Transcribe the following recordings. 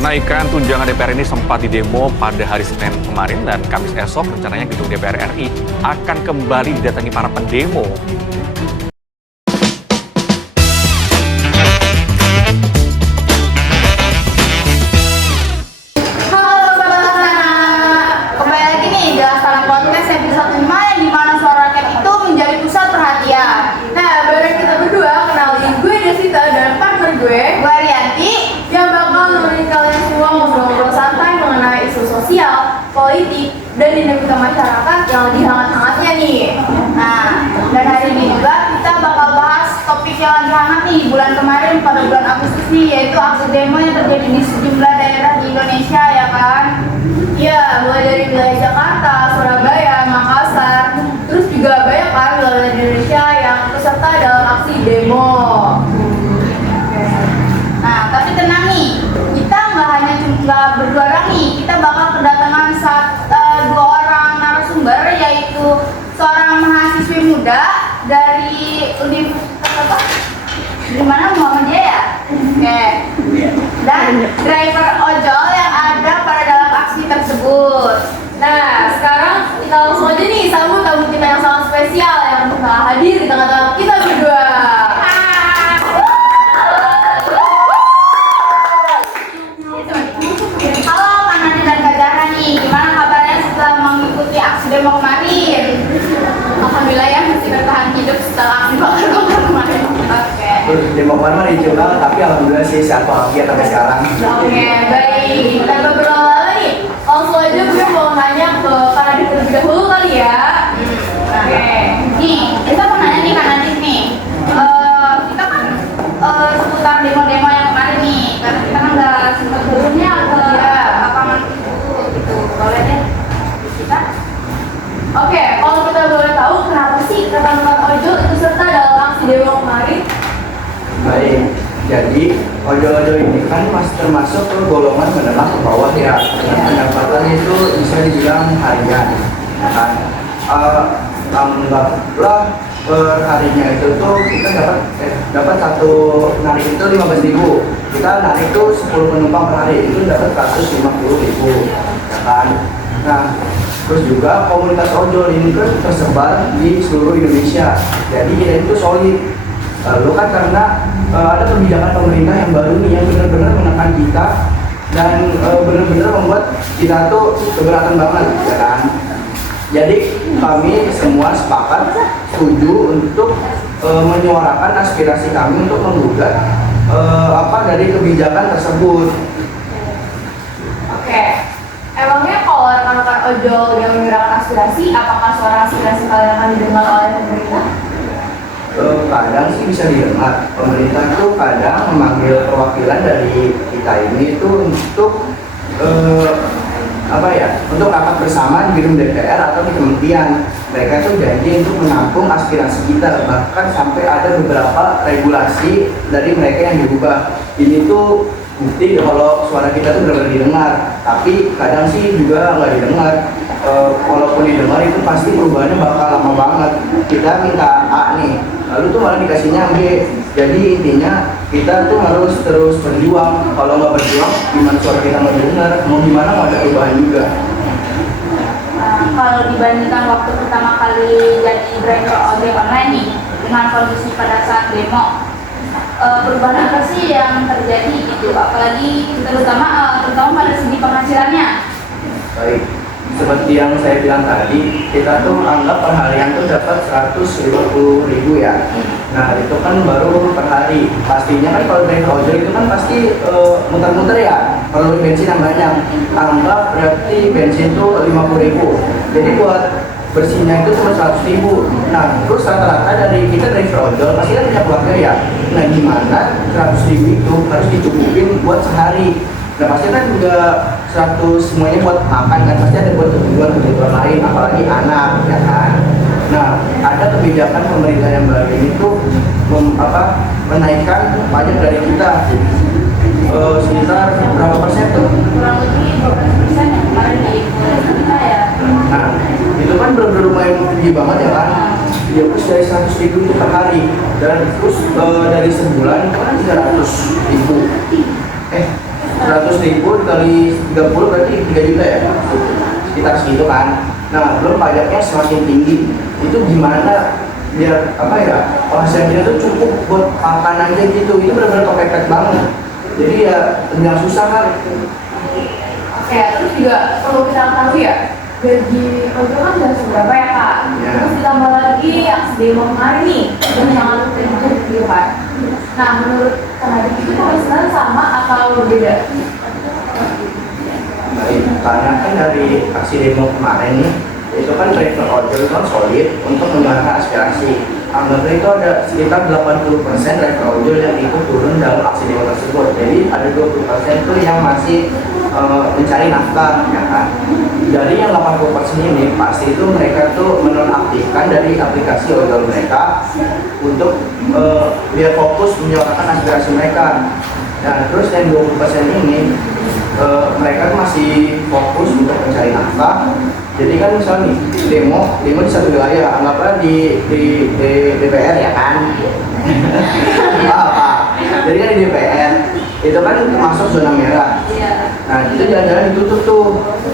Kenaikan tunjangan DPR ini sempat didemo pada hari Senin kemarin dan Kamis esok rencananya gedung DPR RI akan kembali didatangi para pendemo. Politik dan dinamika masyarakat yang lagi hangat-hangatnya nih. Nah, dan hari ini juga kita bakal bahas topik yang lagi hangat nih bulan kemarin pada bulan Agustus nih, yaitu aksi demo yang terjadi di sejumlah daerah di Indonesia, ya kan? Ya, mulai dari wilayah Jakarta, Surabaya, Makassar, terus juga banyak kan wilayah di Indonesia yang peserta dalam aksi demo. Nah, tapi tenang nih, kita nggak berdua orang nih, kita bakal kedatangan dua orang narasumber, yaitu seorang mahasiswi muda dari Universitas apa? Di mana, Muhammadiyah ya? Oke. Dan driver ojol yang ada pada dalam aksi tersebut. Nah, sekarang kita langsung aja nih sambut tamu kita yang sangat spesial yang telah hadir di tengah-tengah kita berdua. Demo kemarin, alhamdulillah ya masih bertahan hidup setelah aksi bakar kemarin. Oke. Demo kemarin juga, tapi alhamdulillah sih sehat walafiat sampai sekarang. Oke, baik. Kita ngobrol lagi. Langsung aja gue mau nanya ke Kak Nadif terlebih dahulu kali ya. Oke. Nih, kita mau nanya nih Kak Nadif nih. Kita kan seputar demo-demo yang kemarin nih, karena kita kan nggak sempat turunnya ke lapangan itu gitu. Boleh deh kita. Oke, kalau kita boleh tahu kenapa sih rekan-rekan ojol itu serta dalam aksi demo kemarin? Baik, jadi ojol-ojol ini kan masih termasuk ke golongan menengah ke bawah ya. Pendapatan itu bisa dibilang harian, ya kan? Anggaplah per harinya itu tuh kita dapat satu narik itu 15.000. Kita narik itu 10 penumpang per hari itu dapat 150.000, ya kan? Nah, terus juga komunitas ojol ini kan tersebar di seluruh Indonesia. Jadi kita itu solid. Lalu kan karena ada kebijakan pemerintah yang baru nih yang benar-benar menekan kita dan benar-benar membuat kita tuh keberatan banget, ya kan? Jadi kami semua sepakat setuju untuk menyuarakan aspirasi kami untuk menggugat dari kebijakan tersebut. Oke. Emangnya kalau rekan-rekan ojol yang menyuarakan aspirasi, apakah suara aspirasi kalian akan didengar oleh pemerintah? Kadang sih bisa didengar. Pemerintah tuh kadang memanggil perwakilan dari kita ini itu untuk untuk rapat bersama di gedung DPR atau di kementerian. Mereka tuh janji untuk menampung aspirasi kita, bahkan sampai ada beberapa regulasi dari mereka yang diubah. Ini tuh bukti kalau suara kita tuh benar-benar didengar, tapi kadang sih juga nggak didengar. Walaupun didengar itu pasti perubahannya bakal lama banget. Kita minta A nih, lalu tuh malah dikasihnya B. Jadi intinya kita tuh harus terus berjuang. Kalau nggak berjuang, gimana suara kita nggak didengar? Mau gimana mau ada perubahan juga. Kalau dibandingkan waktu pertama kali jadi driver ojek online nih dengan kondisi pada saat demo, perubahan apa sih yang terjadi gitu, apalagi terutama pada segi penghasilannya? Baik, seperti yang saya bilang tadi, kita tuh anggap perharian tuh dapat 150.000 ya. Nah itu kan baru per hari. Pastinya kan kalau driver ojol itu kan pasti muter-muter ya, perlu bensin yang banyak. Anggap berarti bensin tuh 50.000. Jadi buat bersihnya itu cuma 100.000. Nah, terus rata-rata dari kita driver ojol pasti kan punya keluarga ya. Nah, gimana 100.000 itu harus dicukupin buat sehari? Nah, pasti kan juga 100 semuanya buat makan kan, pasti ada buat kebutuhan lain, apalagi anak, ya kan? Nah, ada kebijakan pemerintah yang baru ini tuh menaikkan pajak dari kita sekitar berapa persen tuh? Kurang lebih 12% yang kemarin kita ya. Nah, itu kan benar-benar lumayan tinggi banget ya kan? Ya terus dari 100.000 itu per hari, dan terus dari sebulan kan 300.000. 100.000 kali 30 berarti 3 juta ya, sekitar segitu kan. Nah belum pajaknya semakin tinggi, itu gimana biar apa ya penghasilan kita tuh cukup buat makan aja gitu, itu benar-benar kepepet banget. Jadi ya tinggal susah kan. Oke, terus juga perlu kita ketahui ya, gaji ojol kan udah seberapa ya kak? Ya. Terus ditambah lagi aksi demo kemarin nih, yang sangat terjadi gitu kan. Nah menurut Kak Nadif itu penghasilan sama atau berbeda? Baik, karena kan dari aksi demo kemarin nih, itu kan driver ojol kan solid untuk menyuarakan aspirasi. Anggaplah itu ada sekitar 80% driver ojol yang ikut turun dalam aksi demo tersebut. Jadi ada 20% itu yang masih mencari nafkah, ya kan. Dari yang 80% ini pasti itu mereka tuh menonaktifkan dari aplikasi ojol mereka untuk biar fokus menyuarakan aspirasi mereka. Nah terus yang 20% ini mereka masih fokus untuk mencari nafkah. Jadi kan misalnya nih demo di satu wilayah, anggaplah di DPR ya kan. Apa? Jadi kan di DPR itu kan termasuk zona merah. Nah itu jalan-jalan ditutup tuh.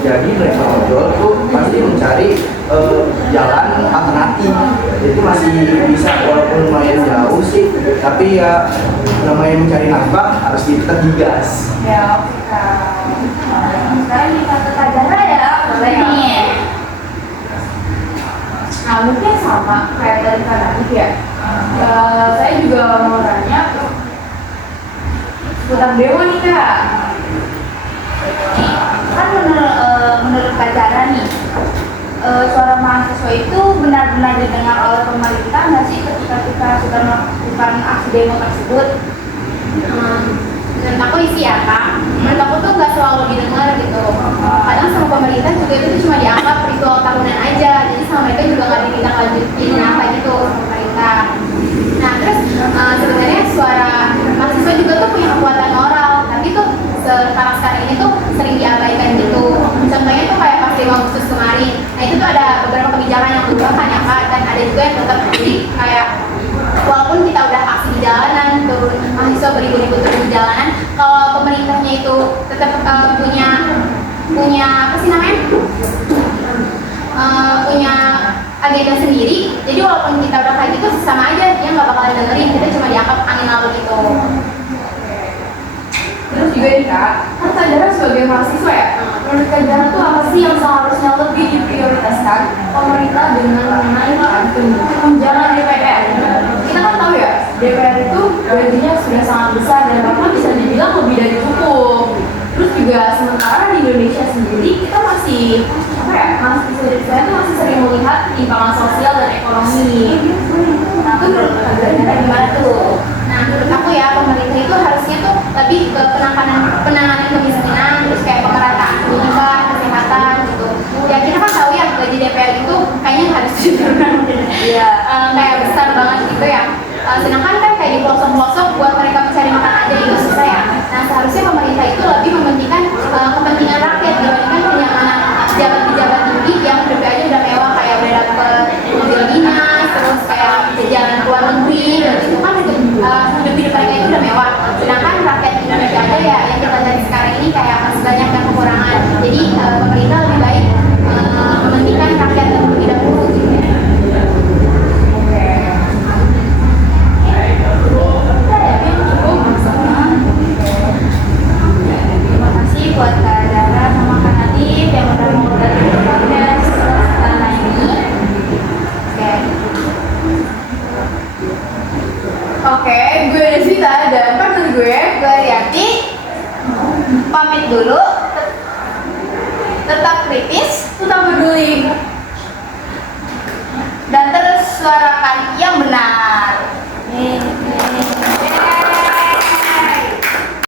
Jadi driver ojol tuh pasti mencari jalan alternatif. Jadi masih bisa walaupun lumayan jauh sih, tapi ya namanya mencari nafkah harus tetap digas. Ya, oke kak. Sekarang kita ke Kak Zahra ya, boleh nih. Nah mungkin sama kayak dari Kak Nadif ya. Saya juga mau nanya seputar demo nih kak. Kan menurut Kak Zahra nih, suara mahasiswa itu benar-benar didengar oleh pemerintah nggak sih ketika kita sudah melakukan aksi demo tersebut? Menurut aku isi ya kak, menurut aku tuh nggak selalu didengar gitu. Kadang sama pemerintah juga itu cuma dianggap ritual tahunan aja, jadi sama mereka juga nggak ditindaklanjutin apa gitu sama pemerintah. Nah terus sebenarnya suara mahasiswa juga tuh punya kekuatan moral, tapi tuh sekarang ini tuh sering diabaikan gitu. Contohnya tuh kayak pas 5 Agustus kemarin, nah itu tuh ada beberapa kebijakan yang berubah kan ya kak, dan ada juga yang tetap jadi kayak walaupun kita udah aksi di jalanan, turun mahasiswa beribu-ribu turun di jalanan, kalau pemerintahnya itu tetap punya apa sih namanya? Punya agenda sendiri. Jadi walaupun kita udah kayak gitu sama aja dia nggak bakalan dengerin, kita cuma dianggap angin lalu gitu. Terus juga nih kak, kan Kak Zahra sebagai mahasiswa ya, menurut Kak Zahra tuh apa sih yang seharusnya lebih diprioritaskan pemerintah dengan menaikkan tunjangan DPR? Kita kan tahu ya, DPR itu gajinya sudah sangat besar dan bahkan bisa dibilang lebih dari cukup. Terus juga sementara di Indonesia sendiri kita masih apa ya, mahasiswa itu masih sering melihat timpangan sosial dan ekonomi. Nah, itu menurut Kak Zahra gimana tuh? Nah, menurut aku ya pemerintah itu harusnya tuh lebih ke penanganan kemiskinan, terus kayak pemerataan pendidikan, kesehatan gitu. Ya kita kan tahu ya gaji DPR itu kayaknya harus diturunkan, kayak besar banget gitu ya. Sedangkan kan kayak di pelosok-pelosok buat mereka mencari makan aja itu susah ya. Nah seharusnya pemerintah itu lebih mementingkan kepentingan rakyat dibandingkan kenyamanan pejabat-pejabat tinggi yang hidupnya aja udah mewah kayak udah dapet mobil dinas, terus kayak jalan ke luar negeri, dan itu kan hidup mereka itu udah mewah. Sedangkan rakyat Indonesia aja ya yang kita lihat sekarang ini kayak masih banyak yang kekurangan. Jadi pemerintah lebih baik mementingkan rakyat terlebih dahulu gitu ya. Terima kasih buat Kak Zahra sama Kak Nadif yang udah mau datang ke podcast setelah ini. Oke, gue Desita dan partner gue Riyati pamit dulu. Tetap kritis, tetap peduli, dan terus suarakan yang benar.